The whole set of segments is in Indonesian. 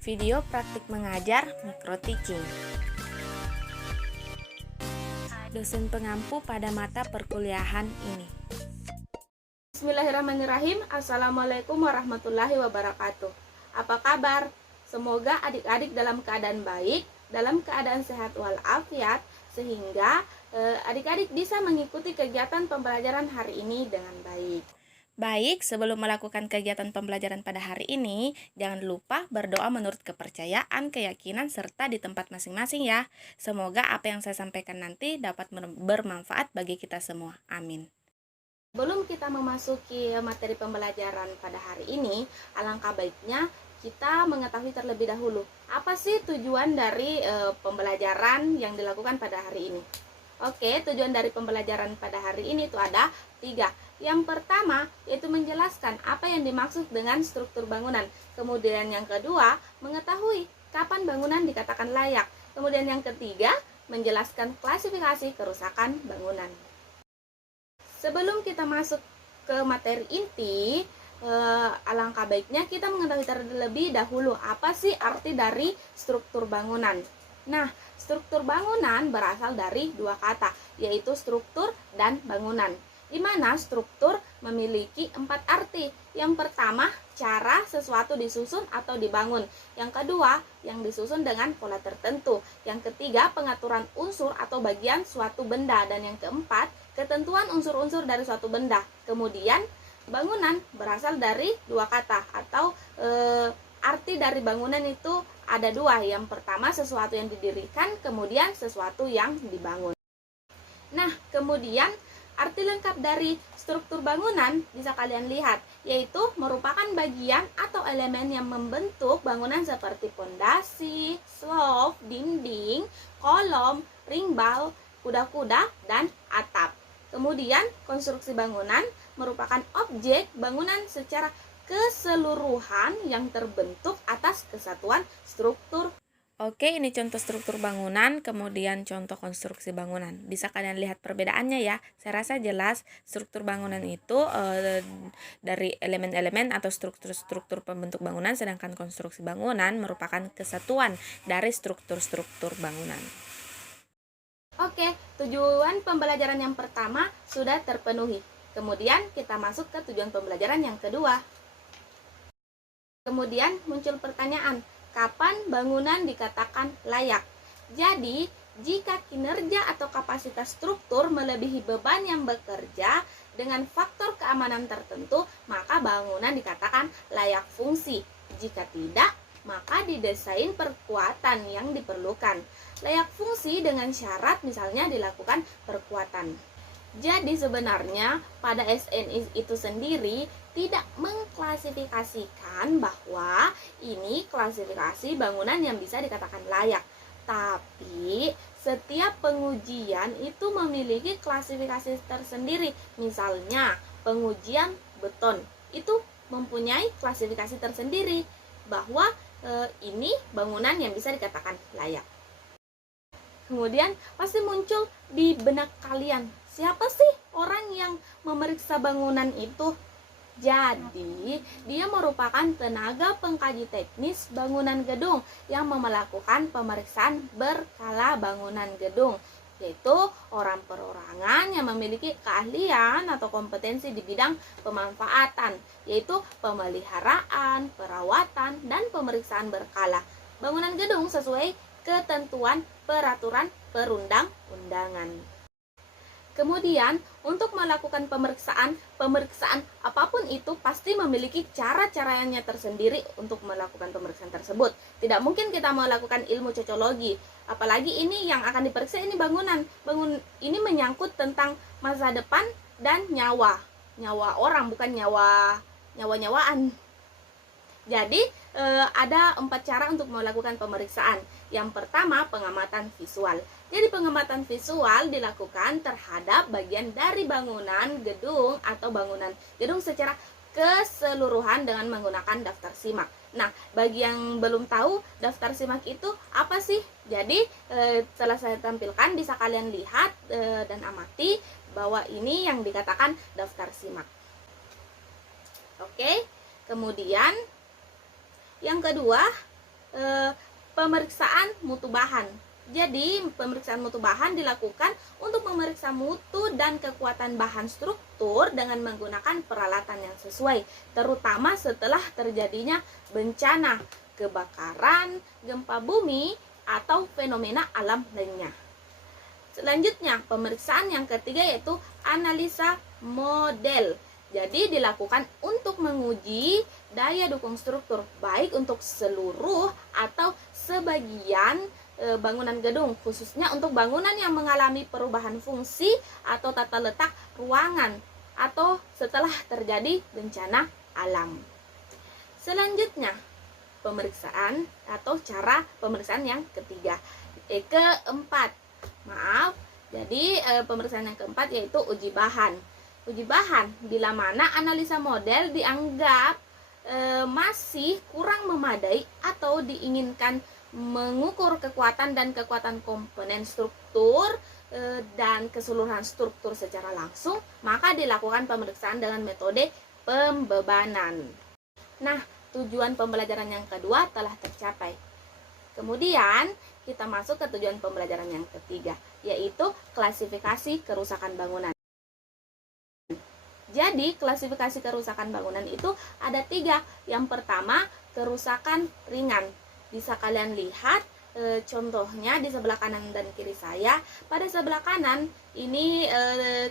Video praktik mengajar micro teaching. Dosen pengampu pada mata perkuliahan ini. Bismillahirrahmanirrahim. Assalamualaikum warahmatullahi wabarakatuh. Apa kabar? Semoga adik-adik dalam keadaan baik, dalam keadaan sehat walafiat, sehingga adik-adik bisa mengikuti kegiatan pembelajaran hari ini dengan baik. Baik, sebelum melakukan kegiatan pembelajaran pada hari ini, jangan lupa berdoa menurut kepercayaan, keyakinan, serta di tempat masing-masing ya. Semoga apa yang saya sampaikan nanti dapat bermanfaat bagi kita semua. Amin. Sebelum kita memasuki materi pembelajaran pada hari ini, alangkah baiknya kita mengetahui terlebih dahulu apa sih tujuan dari pembelajaran yang dilakukan pada hari ini. Oke, tujuan dari pembelajaran pada hari ini itu ada 3. Yang pertama, yaitu menjelaskan apa yang dimaksud dengan struktur bangunan. Kemudian yang kedua, mengetahui kapan bangunan dikatakan layak. Kemudian yang ketiga, menjelaskan klasifikasi kerusakan bangunan. Sebelum kita masuk ke materi inti, alangkah baiknya kita mengetahui terlebih dahulu apa sih arti dari struktur bangunan. Nah, struktur bangunan berasal dari 2 kata, yaitu struktur dan bangunan, di mana struktur memiliki 4 arti. Yang pertama, cara sesuatu disusun atau dibangun. Yang kedua, yang disusun dengan pola tertentu. Yang ketiga, pengaturan unsur atau bagian suatu benda. Dan yang keempat, ketentuan unsur-unsur dari suatu benda. Kemudian, bangunan berasal dari 2 kata atau arti dari bangunan itu ada 2. Yang pertama, sesuatu yang didirikan, kemudian sesuatu yang dibangun. Nah, kemudian arti lengkap dari struktur bangunan bisa kalian lihat, yaitu merupakan bagian atau elemen yang membentuk bangunan seperti pondasi, slope, dinding, kolom, ringbal, kuda-kuda, dan atap. Kemudian, konstruksi bangunan merupakan objek bangunan secara keseluruhan yang terbentuk atas kesatuan struktur. Oke, ini contoh struktur bangunan, kemudian contoh konstruksi bangunan. Bisa kalian lihat perbedaannya ya. Saya rasa jelas struktur bangunan itu dari elemen-elemen atau struktur-struktur pembentuk bangunan, sedangkan konstruksi bangunan merupakan kesatuan dari struktur-struktur bangunan. Oke, tujuan pembelajaran yang pertama sudah terpenuhi. Kemudian kita masuk ke tujuan pembelajaran yang kedua. Kemudian muncul pertanyaan, kapan bangunan dikatakan layak? Jadi, jika kinerja atau kapasitas struktur melebihi beban yang bekerja dengan faktor keamanan tertentu, maka bangunan dikatakan layak fungsi. Jika tidak, maka didesain perkuatan yang diperlukan. Layak fungsi dengan syarat misalnya dilakukan perkuatan. Jadi sebenarnya pada SNI itu sendiri tidak mengklasifikasikan bahwa ini klasifikasi bangunan yang bisa dikatakan layak. Tapi setiap pengujian itu memiliki klasifikasi tersendiri. Misalnya pengujian beton itu mempunyai klasifikasi tersendiri bahwa ini bangunan yang bisa dikatakan layak. Kemudian pasti muncul di benak kalian, siapa sih orang yang memeriksa bangunan itu? Jadi, dia merupakan tenaga pengkaji teknis bangunan gedung yang melakukan pemeriksaan berkala bangunan gedung, yaitu orang perorangan yang memiliki keahlian atau kompetensi di bidang pemanfaatan, yaitu pemeliharaan, perawatan, dan pemeriksaan berkala bangunan gedung sesuai ketentuan peraturan perundang-undangan. Kemudian, untuk melakukan pemeriksaan apapun itu pasti memiliki cara-caranya tersendiri untuk melakukan pemeriksaan tersebut. Tidak mungkin kita melakukan ilmu cocologi, apalagi ini yang akan diperiksa ini bangunan. Ini menyangkut tentang masa depan dan nyawa orang, bukan nyawa-nyawaan. Jadi, ada 4 cara untuk melakukan pemeriksaan. Yang pertama, pengamatan visual. Jadi, pengamatan visual dilakukan terhadap bagian dari bangunan gedung atau bangunan gedung secara keseluruhan dengan menggunakan daftar simak. Nah, bagi yang belum tahu, daftar simak itu apa sih? Jadi, setelah saya tampilkan, bisa kalian lihat dan amati bahwa ini yang dikatakan daftar simak. Oke, kemudian yang kedua, pemeriksaan mutu bahan. Jadi, pemeriksaan mutu bahan dilakukan untuk memeriksa mutu dan kekuatan bahan struktur dengan menggunakan peralatan yang sesuai, terutama setelah terjadinya bencana, kebakaran, gempa bumi, atau fenomena alam lainnya. Selanjutnya, pemeriksaan yang ketiga yaitu analisa model. Jadi dilakukan untuk menguji daya dukung struktur, baik untuk seluruh atau sebagian bangunan gedung, khususnya untuk bangunan yang mengalami perubahan fungsi atau tata letak ruangan atau setelah terjadi bencana alam. Selanjutnya, pemeriksaan atau cara pemeriksaan yang ketiga, keempat. Maaf, jadi pemeriksaan yang keempat yaitu uji bahan. Uji bahan bila mana analisa model dianggap masih kurang memadai atau diinginkan mengukur kekuatan dan kekuatan komponen struktur dan keseluruhan struktur secara langsung, maka dilakukan pemeriksaan dengan metode pembebanan. Nah, tujuan pembelajaran yang kedua telah tercapai. Kemudian kita masuk ke tujuan pembelajaran yang ketiga, yaitu klasifikasi kerusakan bangunan. Jadi, klasifikasi kerusakan bangunan itu ada 3. Yang pertama, kerusakan ringan. Bisa kalian lihat contohnya di sebelah kanan dan kiri saya. Pada sebelah kanan ini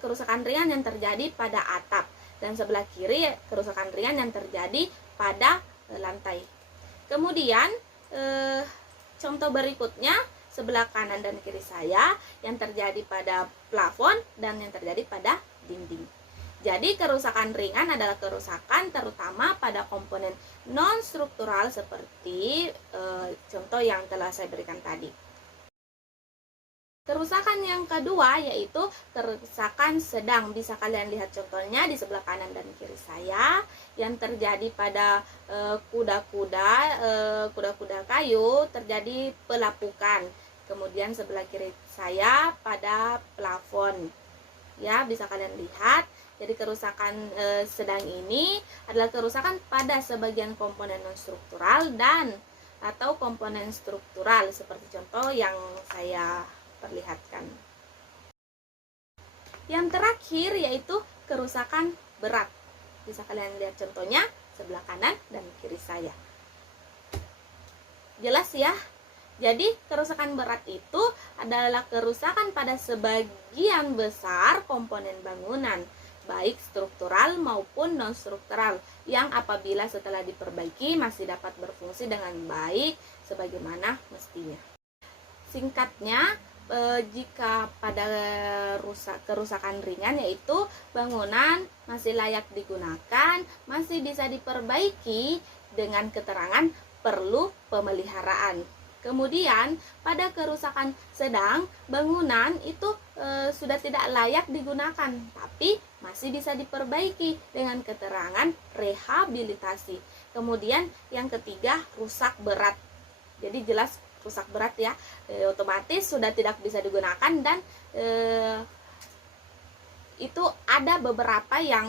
kerusakan ringan yang terjadi pada atap, dan sebelah kiri kerusakan ringan yang terjadi pada lantai. Kemudian contoh berikutnya sebelah kanan dan kiri saya yang terjadi pada plafon dan yang terjadi pada dinding. Jadi kerusakan ringan adalah kerusakan terutama pada komponen non-struktural seperti contoh yang telah saya berikan tadi. Kerusakan yang kedua yaitu kerusakan sedang. Bisa kalian lihat contohnya di sebelah kanan dan kiri saya yang terjadi pada kuda-kuda kayu terjadi pelapukan. Kemudian sebelah kiri saya pada plafon. Ya, bisa kalian lihat. Jadi kerusakan sedang ini adalah kerusakan pada sebagian komponen non-struktural dan atau komponen struktural seperti contoh yang saya perlihatkan. Yang terakhir yaitu kerusakan berat. Bisa kalian lihat contohnya sebelah kanan dan kiri saya. Jelas ya? Jadi kerusakan berat itu adalah kerusakan pada sebagian besar komponen bangunan, baik struktural maupun non-struktural, yang apabila setelah diperbaiki masih dapat berfungsi dengan baik sebagaimana mestinya. Singkatnya, jika pada kerusakan ringan yaitu bangunan masih layak digunakan, masih bisa diperbaiki dengan keterangan perlu pemeliharaan. Kemudian pada kerusakan sedang, bangunan itu sudah tidak layak digunakan, tapi masih bisa diperbaiki dengan keterangan rehabilitasi. Kemudian yang ketiga, rusak berat. Jadi jelas rusak berat ya, otomatis sudah tidak bisa digunakan dan itu ada beberapa yang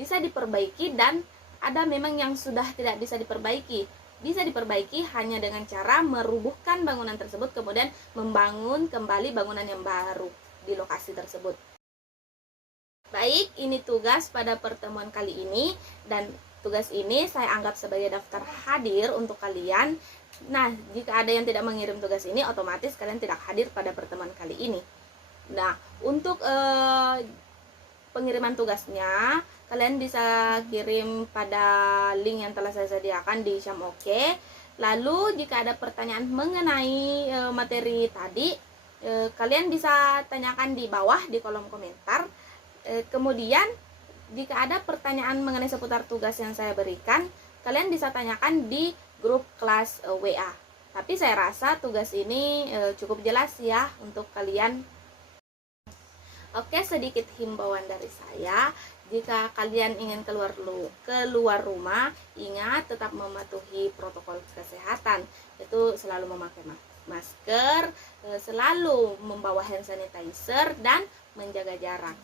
bisa diperbaiki dan ada memang yang sudah tidak bisa diperbaiki. Bisa diperbaiki hanya dengan cara merubuhkan bangunan tersebut kemudian membangun kembali bangunan yang baru di lokasi tersebut. Baik, ini tugas pada pertemuan kali ini dan tugas ini saya anggap sebagai daftar hadir untuk kalian. Nah, jika ada yang tidak mengirim tugas ini, otomatis kalian tidak hadir pada pertemuan kali ini. Nah, untuk pengiriman tugasnya, kalian bisa kirim pada link yang telah saya sediakan di Syam Oke. Lalu jika ada pertanyaan mengenai materi tadi, kalian bisa tanyakan di bawah di kolom komentar. Kemudian jika ada pertanyaan mengenai seputar tugas yang saya berikan, kalian bisa tanyakan di grup kelas WA. Tapi saya rasa tugas ini cukup jelas ya untuk kalian. Oke, sedikit himbauan dari saya. Jika kalian ingin keluar rumah, ingat tetap mematuhi protokol kesehatan. Itu selalu memakai masker, selalu membawa hand sanitizer dan menjaga jarak.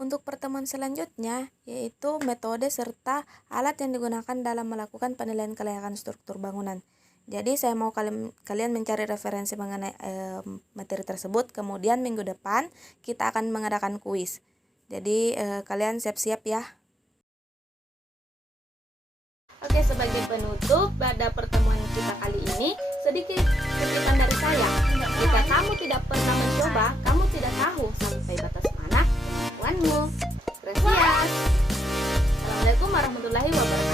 Untuk pertemuan selanjutnya, yaitu metode serta alat yang digunakan dalam melakukan penilaian kelayakan struktur bangunan. Jadi saya mau kalian mencari referensi mengenai materi tersebut. Kemudian minggu depan kita akan mengadakan kuis. Jadi kalian siap-siap ya. Oke, sebagai penutup pada pertemuan kita kali ini, sedikit cuplikan dari saya. Jika kamu tidak pernah mencoba, kamu tidak tahu sampai batas mana kemampuanmu. Gracias. Assalamualaikum warahmatullahi wabarakatuh.